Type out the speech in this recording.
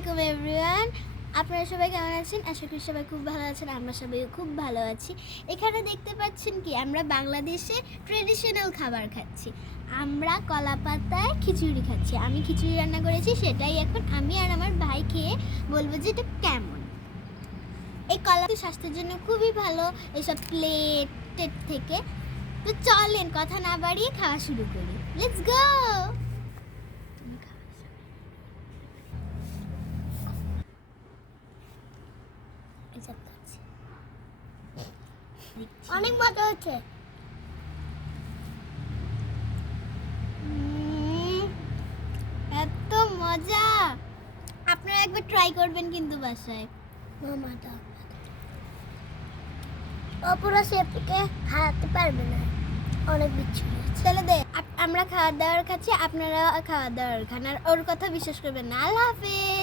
আলাইকুম এভরিওয়ান, আপনারা সবাই কেমন আছেন? আশা করি সবাই খুব ভালো আছেন। আমরা সবাই খুব ভালো আছি। এখানে দেখতে পাচ্ছেন কি, আমরা বাংলাদেশে ট্রেডিশনাল খাবার খাচ্ছি। আমরা কলা পাতায় খিচুড়ি খাচ্ছি। আমি খিচুড়ি রান্না করেছি, সেটাই এখন আমি আর আমার ভাই খেয়ে বলবো যে এটা কেমন। এই কলা তো স্বাস্থ্যের জন্য খুবই ভালো, এসব প্লেটের থেকে। তো চলেন কথা না বাড়িয়ে খাওয়া শুরু করি। Let's go. অনেক মজা হচ্ছে। এত মজা, আপনারা একবার ট্রাই করবেন কিন্তু বাসায়। মামাটা পুরো শেফকে খাওয়াতে পারবে না, অনেক বিচ্ছু। তাহলে দে আমরা খাওয়া দাওয়ার খাচ্ছি, আপনারা খাওয়া দাওয়ার খান, আর ওর কথা বিশ্বাস করবেন না। আল্লাহ হাফেজ।